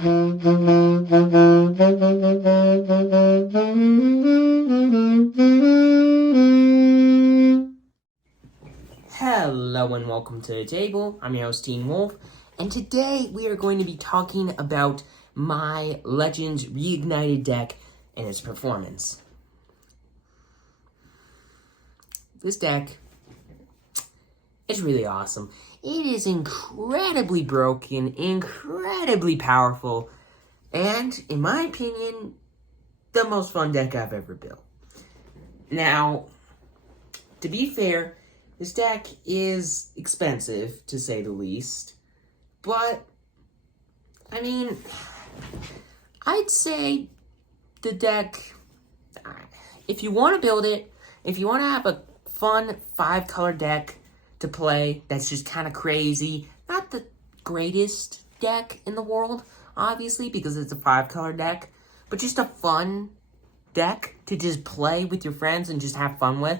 Hello and welcome to the table. I'm your host, Teen Wolf, and today we are going to be talking about my Legends Reignited deck and its performance. This deck is really awesome. It is incredibly broken, incredibly powerful, and, in my opinion, the most fun deck I've ever built. Now, to be fair, this deck is expensive, to say the least, but, I mean, I'd say the deck, if you want to build it, if you want to have a fun 5-color deck to play that's just kind of crazy, not the greatest deck in the world, obviously, because it's a 5-color deck, but just a fun deck to just play with your friends and just have fun with,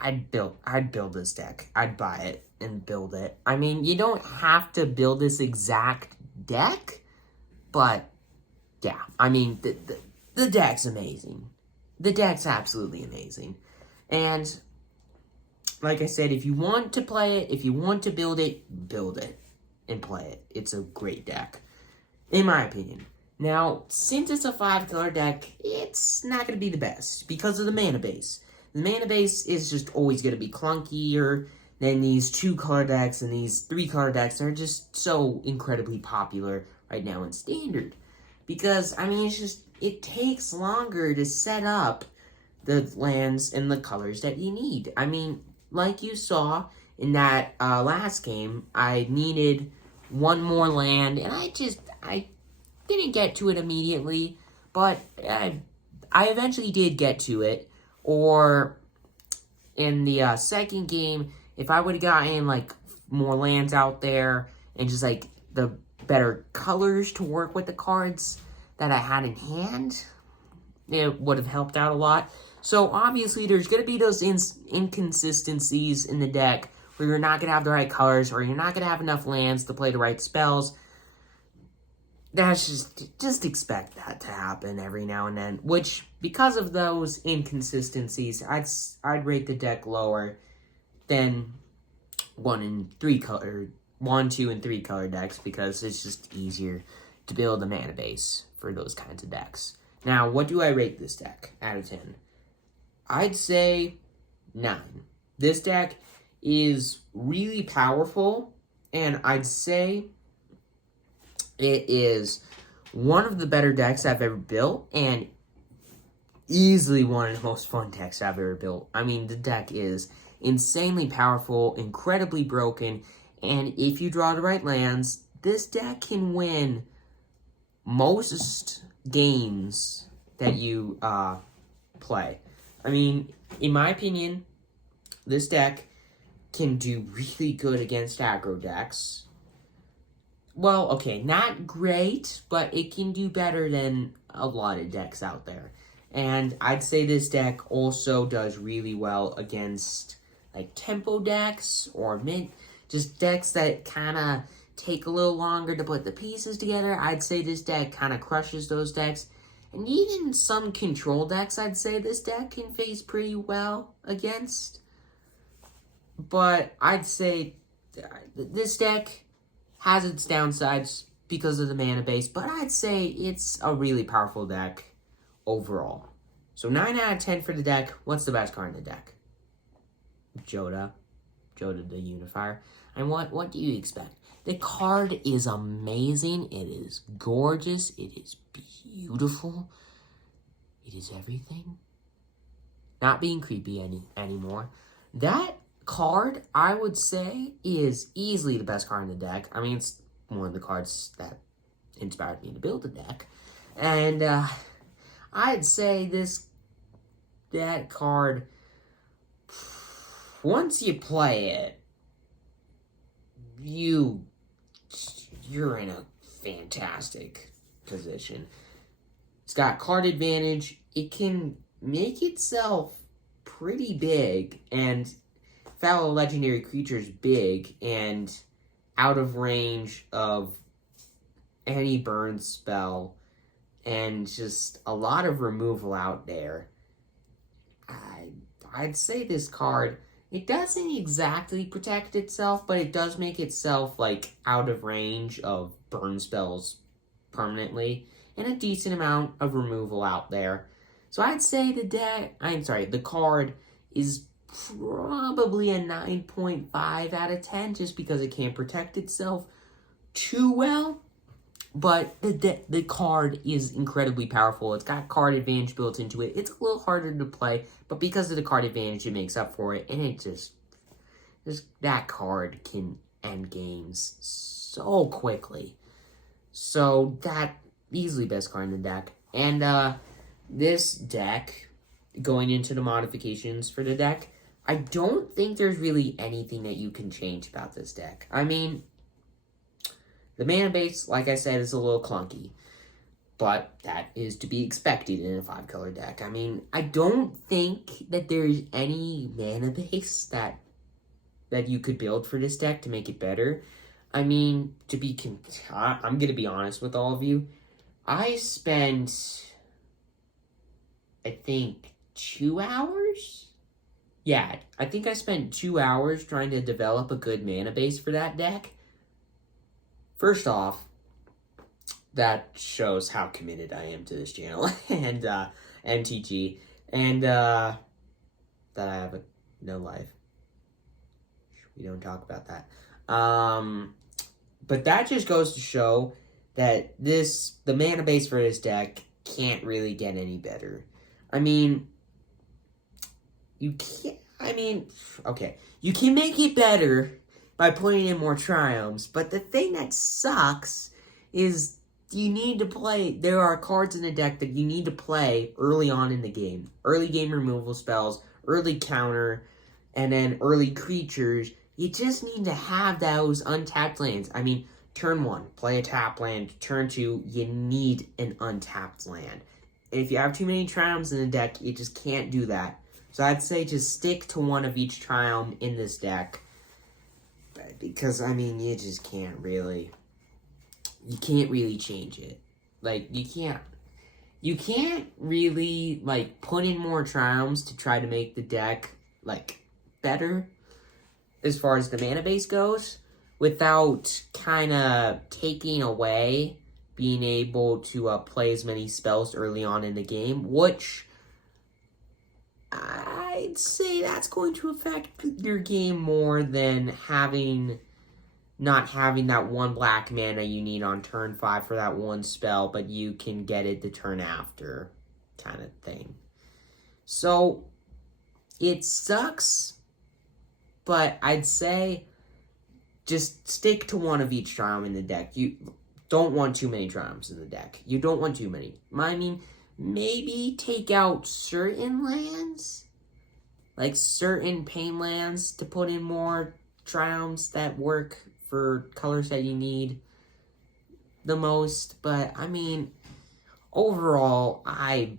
I'd build this deck. I'd buy it and build it. I mean, you don't have to build this exact deck, but yeah, I mean, the deck's amazing. The deck's absolutely amazing. And like I said, if you want to play it, if you want to build it and play it. It's a great deck, in my opinion. Now, since it's a 5-color deck, it's not going to be the best because of the mana base. The mana base is just always going to be clunkier than these 2-color decks, and these 3-color decks are just so incredibly popular right now in Standard. Because, I mean, it takes longer to set up the lands and the colors that you need. I mean, like you saw in that last game, I needed one more land, and I didn't get to it immediately, but I eventually did get to it. Or in the second game, if I would have gotten like more lands out there and just like the better colors to work with the cards that I had in hand, it would have helped out a lot. So obviously there's going to be those inconsistencies in the deck where you're not going to have the right colors or you're not going to have enough lands to play the right spells. That's just expect that to happen every now and then, which, because of those inconsistencies, I'd rate the deck lower than 1, 2, and 3 color decks, because it's just easier to build a mana base for those kinds of decks. Now, what do I rate this deck out of 10? I'd say 9. This deck is really powerful, and I'd say it is one of the better decks I've ever built, and easily one of the most fun decks I've ever built. I mean, the deck is insanely powerful, incredibly broken, and if you draw the right lands, this deck can win most games that you play. I mean, in my opinion, this deck can do really good against aggro decks. Well, okay, not great, but it can do better than a lot of decks out there. And I'd say this deck also does really well against, like, tempo decks or just decks that kind of take a little longer to put the pieces together. I'd say this deck kind of crushes those decks. And even some control decks, I'd say this deck can face pretty well against. But I'd say this deck has its downsides because of the mana base, but I'd say it's a really powerful deck overall. So 9 out of 10 for the deck. What's the best card in the deck? Jodah the Unifier. And what do you expect? The card is amazing. It is gorgeous. It is beautiful. It is everything. Not being creepy anymore. That card, I would say, is easily the best card in the deck. I mean, it's one of the cards that inspired me to build the deck. And I'd say that card, once you play it, you're in a fantastic position. It's got card advantage. It can make itself pretty big and fellow legendary creatures big and out of range of any burn spell and just a lot of removal out there, I'd say this card, it doesn't exactly protect itself, but it does make itself, like, out of range of burn spells permanently, and a decent amount of removal out there. So I'd say the card is probably a 9.5 out of 10, just because it can't protect itself too well. But the card is incredibly powerful. It's got card advantage built into it. It's a little harder to play, but because of the card advantage, it makes up for it. And it just that card can end games so quickly. So that easily best card in the deck. And this deck, going into the modifications for the deck, I don't think there's really anything that you can change about this deck. I mean, the mana base, like I said, is a little clunky, but that is to be expected in a 5-color deck. I mean, I don't think that there's any mana base that you could build for this deck to make it better. I mean, I'm going to be honest with all of you. I spent, I think, 2 hours? Yeah, I think I spent 2 hours trying to develop a good mana base for that deck. First off, that shows how committed I am to this channel and MTG, and that I have no life. We don't talk about that. But that just goes to show that the mana base for this deck can't really get any better. I mean, you can make it better by putting in more triumphs, but the thing that sucks is there are cards in the deck that you need to play early on in the game. Early game removal spells, early counter, and then early creatures. You just need to have those untapped lands. I mean, turn 1, play a tap land. Turn 2, you need an untapped land. And if you have too many triumphs in the deck, you just can't do that. So I'd say just stick to one of each triumph in this deck. Because, I mean, you just can't really change it. Like, you can't really, like, put in more triumphs to try to make the deck, like, better as far as the mana base goes, without kind of taking away being able to play as many spells early on in the game, which I'd say that's going to affect your game more than not having that 1 black mana you need on turn 5 for that 1 spell, but you can get it the turn after kind of thing. So, it sucks, but I'd say just stick to one of each triumph in the deck. You don't want too many triumphs in the deck. You don't want too many. I mean, maybe take out certain lands, like certain pain lands, to put in more triumphs that work for colors that you need the most. But, I mean, overall, I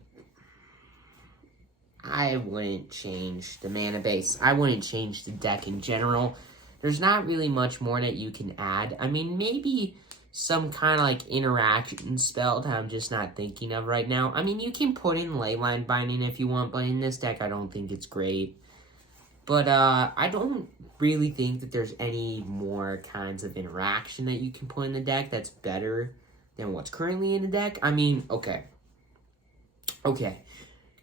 wouldn't change the mana base. I wouldn't change the deck in general. There's not really much more that you can add. I mean, maybe some kind of, like, interaction spell that I'm just not thinking of right now. I mean, you can put in Leyline Binding if you want, but in this deck, I don't think it's great. But, I don't really think that there's any more kinds of interaction that you can put in the deck that's better than what's currently in the deck. I mean, okay.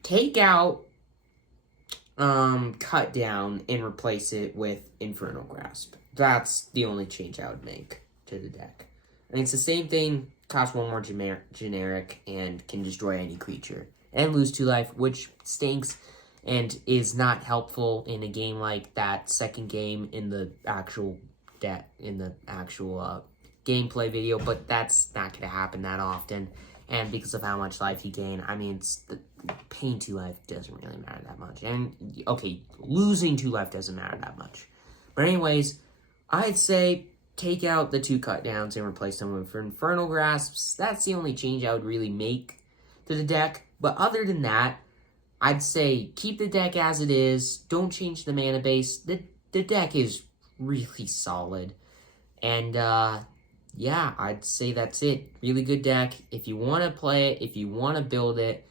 Take out Cut Down and replace it with Infernal Grasp. That's the only change I would make to the deck. And it's the same thing, costs 1 more generic, and can destroy any creature. And lose 2 life, which stinks and is not helpful in a game like that second game in the actual gameplay video, but that's not going to happen that often. And because of how much life you gain, I mean, paying 2 life doesn't really matter that much. And, okay, losing 2 life doesn't matter that much. But anyways, I'd say take out the 2 cut downs and replace them with Infernal Grasps. That's the only change I would really make to the deck. But other than that, I'd say keep the deck as it is. Don't change the mana base. The deck is really solid. And, yeah, I'd say that's it. Really good deck. If you want to play it, if you want to build it,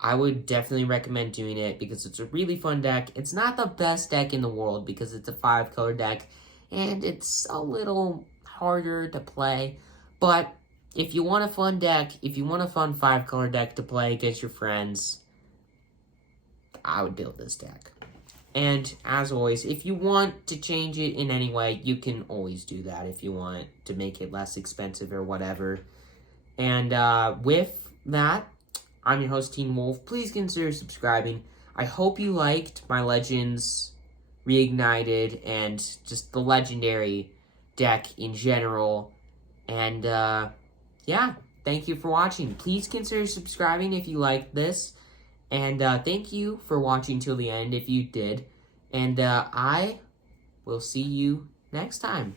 I would definitely recommend doing it because it's a really fun deck. It's not the best deck in the world because it's a 5-color deck and it's a little harder to play. But if you want a fun deck, if you want a fun 5-color deck to play against your friends, I would build this deck. And as always, if you want to change it in any way, you can always do that if you want to make it less expensive or whatever. And with that, I'm your host, Teen Wolf. Please consider subscribing. I hope you liked my Legends Reignited and just the Legendary deck in general. And yeah, thank you for watching. Please consider subscribing if you liked this. And thank you for watching till the end if you did. And I will see you next time.